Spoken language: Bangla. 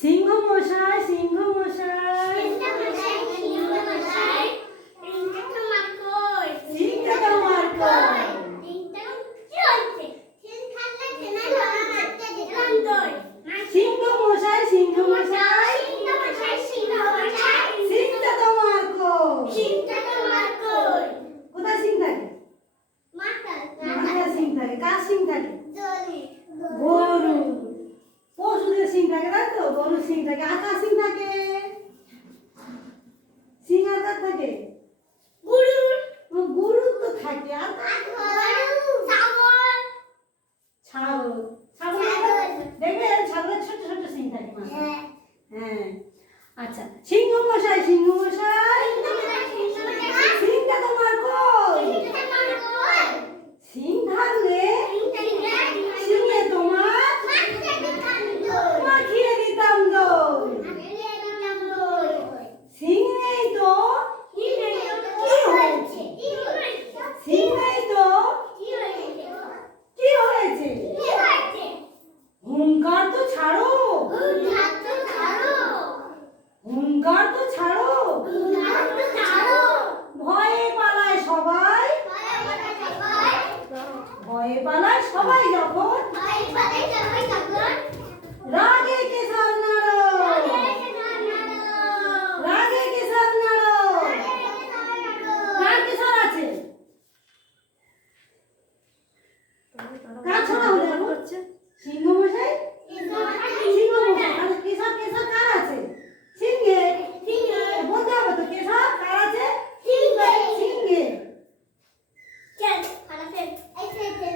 সিংহ মশাই, সিংহ মশাই, সিংটা তোমার কই? সিংহ মশাই, সিংহ মশাই, সিংটা তোমার কই? কোথায় সিং থাকে? মাথায় সিং থাকে। কার সিং থাকে? গরু। পশুদের সিং থাকে, তাই তো? গরুর সিং থাকে। আর কার সিং থাকে? সিং আর কার থাকে? গরুর তো থাকে। আর ছাগল। দেখবেন ছাগলের ছোট ছোট সিং থাকে মাথায়। হ্যাঁ। আচ্ছা, সিংহ মশাই, সিংহ মশাই, সিংটা তোমার কই? সিং থাকলে সিংহে তোমার মাখিয়ে দিতাম দই। সিং নেই তো কি হয়েছে? সিং নেই তো কি হয়েছে? হুঙ্কার তো ছাড়ো, হুঙ্কার তো ছাড়ো। ভয়ে পালায় সবাই, ভয়ে পালায় সবাই যখন রাগে কেসার নাড়ো, রাগে কেসার নাড়ো। কার কেসার আছে? কার ছড়া হলো এখন?